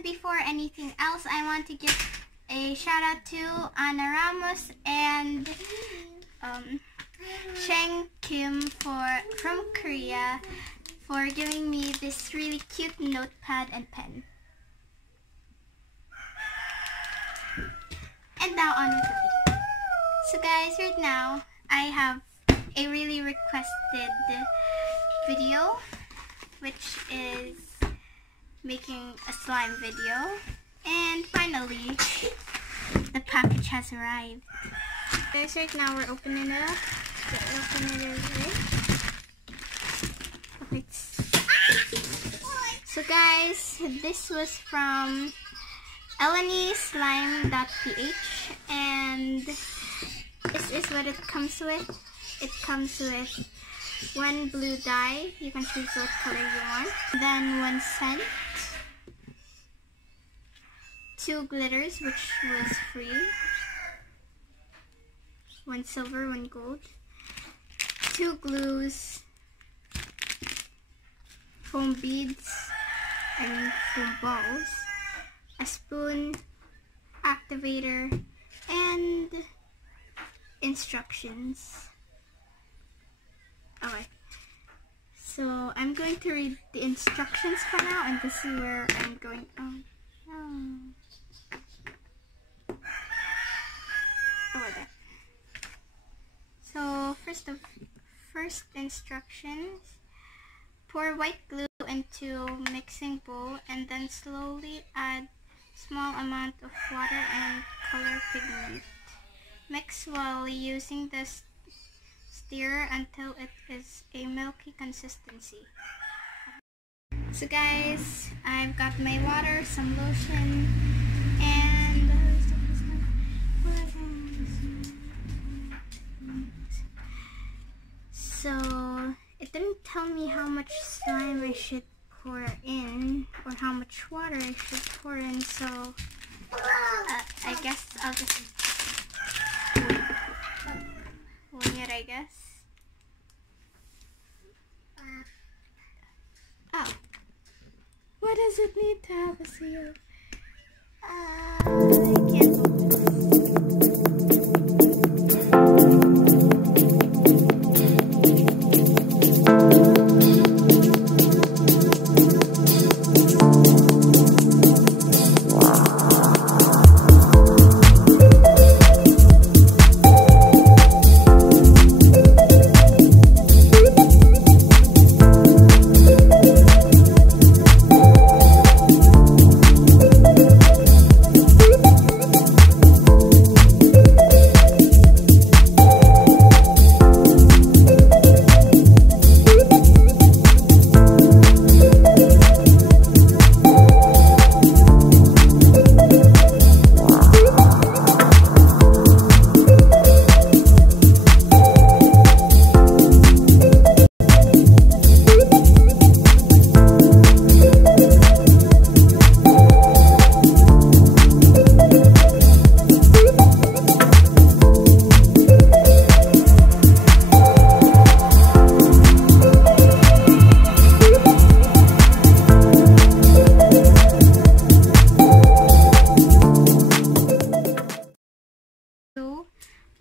And before anything else, I want to give a shout out to Anna Ramos and Sheng Kim from Korea for giving me this really cute notepad and pen. And now on with the video. So guys, right now I have a really requested video, which is making a slime video, and finally the package has arrived. Guys, right now we're opening it up. So guys, this was from EleniSlime.ph, and this is what it comes with. It comes with one blue dye, you can choose what color you want, then one scent, 2 glitters, which was free, 1 silver, 1 gold, 2 glues, foam beads and foam balls, a spoon, activator, and instructions. Alright, so I'm going to read the instructions for now, and this is where I'm going. There. So first instructions: pour white glue into mixing bowl, and then slowly add small amount of water and color pigment. Mix while using the stirrer until it is a milky consistency. So guys, I've got my water, some lotion, and so it didn't tell me how much slime I should pour in or how much water I should pour in, so I guess I'll just wing it, I guess. Oh. What does it need to have a seal? I can't open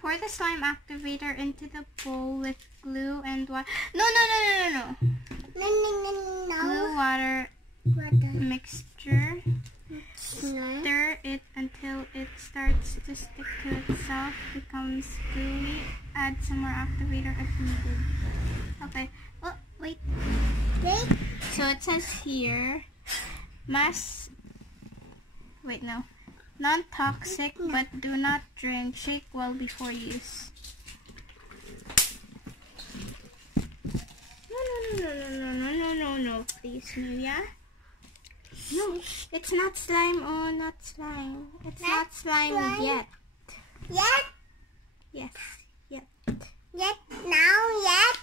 pour the slime activator into the bowl with glue and water. No. Glue, water mixture. Stir it until it starts to stick to itself, becomes gooey. Add some more activator if needed. Okay. Oh, wait. So it says here, non-toxic, but do not drink. Shake well before use. No, please, Nuya. No, it's not slime. Oh, not slime. It's not slime yet. Yet? Yes, yet. Yet? Now? Yet?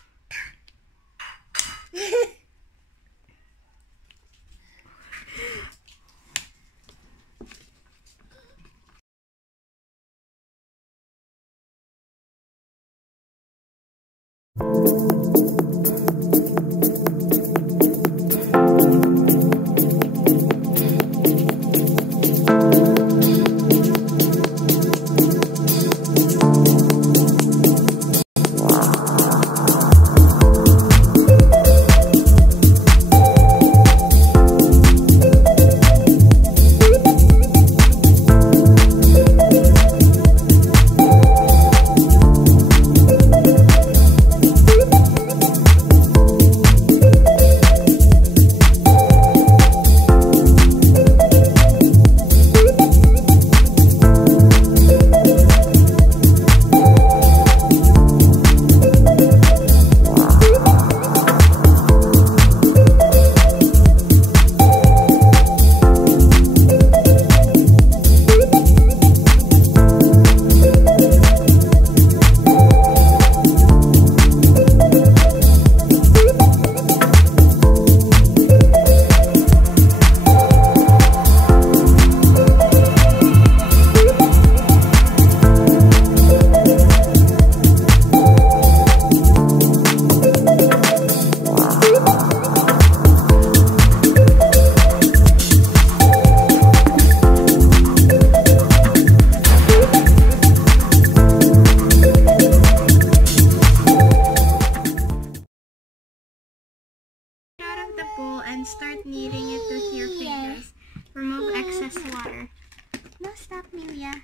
Iya.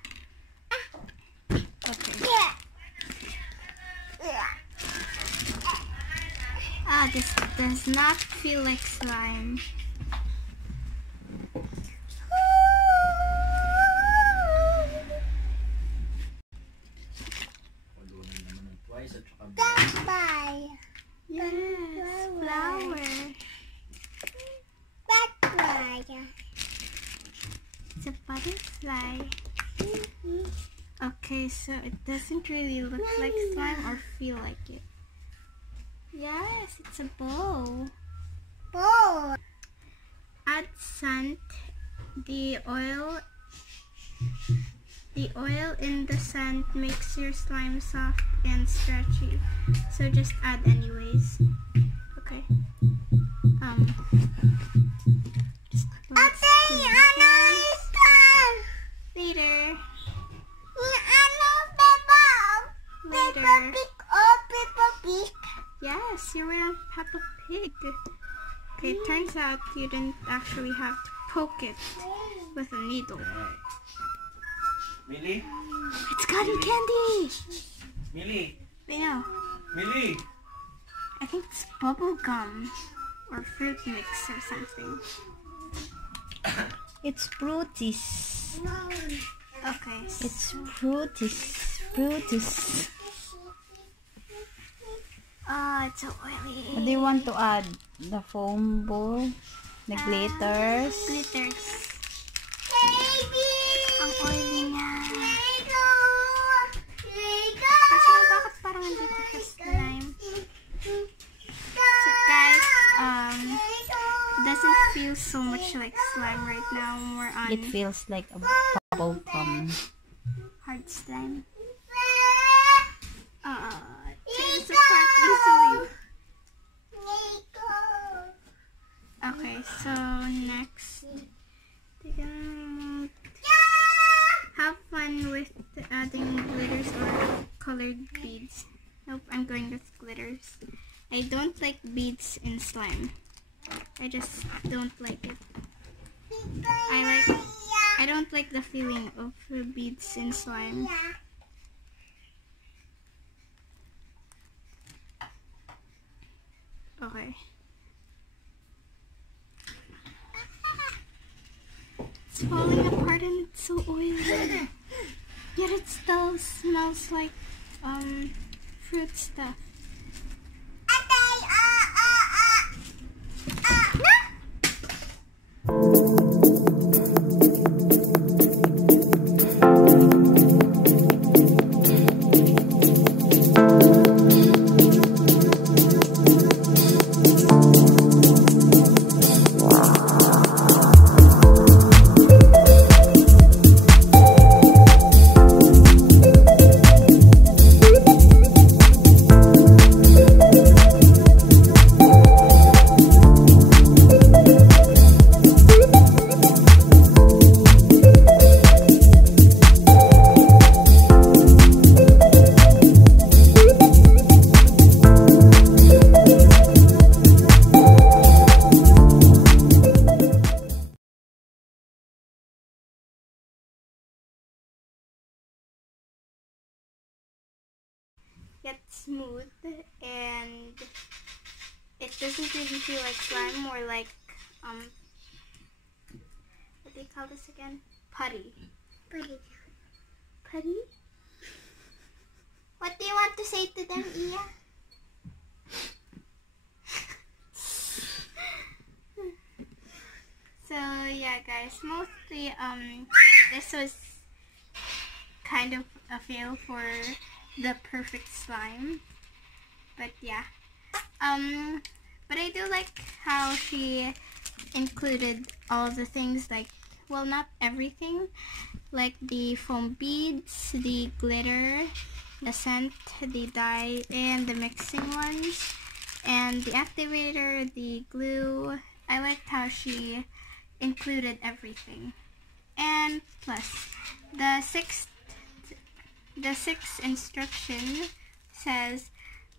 Okay. This does not feel like slime. Butterfly. Yes, flower. Butterfly. It's a butterfly. Okay, so it doesn't really look like slime or feel like it. Yes, it's a bow. Bowl. Add scent. The oil in the scent makes your slime soft and stretchy. So just add anyways. Okay. Just let's clean this later. Later. Yes, you're wearing Peppa Pig. Okay, it turns out you didn't actually have to poke it with a needle. Millie? It's cotton candy! Millie? I know. Millie? I think it's bubble gum or fruit mix or something. It's fruities. Okay. It's fruities. Fruities. Oh, it's so oily. What do you want to add? The foam ball? The glitters? Glitters. Baby. Ang oily niya. Lego. Kasi bakit parang nandito sa slime? So guys, it doesn't feel so much like slime right now. We're on It feels like a bubble gum. hard slime. It tears apart easily. Okay, so next, have fun with adding glitters or colored beads. Nope, I'm going with glitters. I don't like beads in slime. I just don't like it. I don't like the feeling of beads in slime. Okay. It's falling apart and it's so oily. Yet it still smells like fruit stuff. Get smooth and it doesn't really feel like slime, more like what do you call this again? Putty. Putty? What do you want to say to them, Iya? So yeah guys, mostly this was kind of a fail for the perfect slime. But yeah. But I do like how she included all the things, like, well, not everything, like the foam beads, the glitter, the scent, the dye, and the mixing ones, and the activator, the glue. I liked how she included everything. And plus, the sixth instruction says,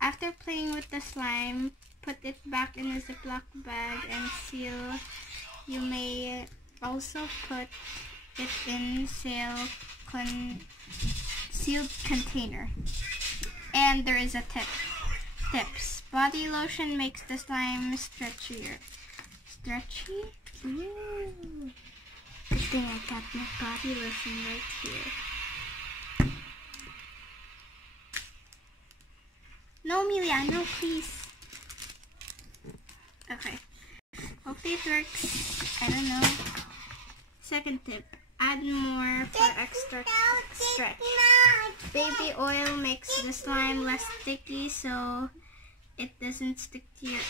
after playing with the slime, put it back in a Ziploc bag and seal. You may also put it in sail sealed container. And there is a tips. Body lotion makes the slime stretchier. Stretchy? Ooh. Good thing I got my body lotion right here. No, Amelia, no, please. Okay. Hopefully it works. I don't know. Second tip. Add more for extra stretch. Baby oil makes the slime less sticky so it doesn't stick to your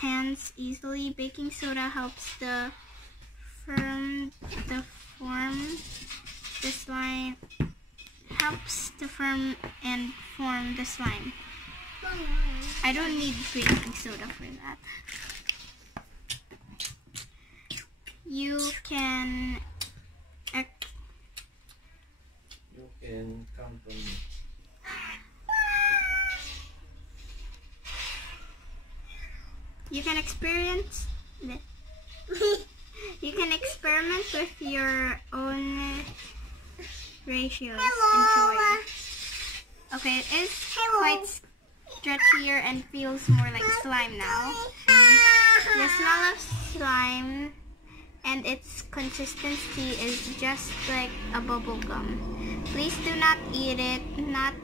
hands easily. Baking soda helps form the slime. I don't need baking soda for that. You can count on me. You can experience you can experiment with your own ratios. Enjoy. Okay, it is quite stretchier and feels more like slime now. The smell of slime and its consistency is just like a bubble gum. Please do not eat it, not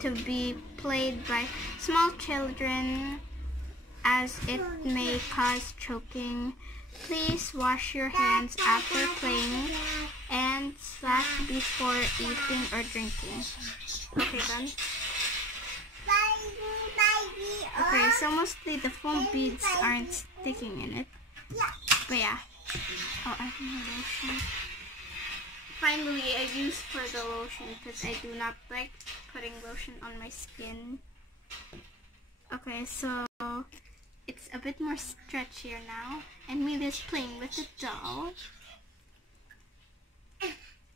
to be played by small children as it may cause choking. Please wash your hands after playing and / before eating or drinking. Okay, done. Okay, so mostly the foam beads aren't sticking in it. But yeah. Oh, I have no lotion. Finally, I use for the lotion because I do not like putting lotion on my skin. Okay, so it's a bit more stretchier now. And Milia's playing with the doll.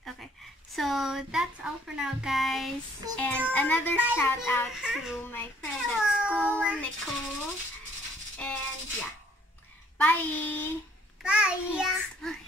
Okay, so that's all for now, guys. And another shout out to my friend at school, Nicole. And yeah, bye. Bye. Bye.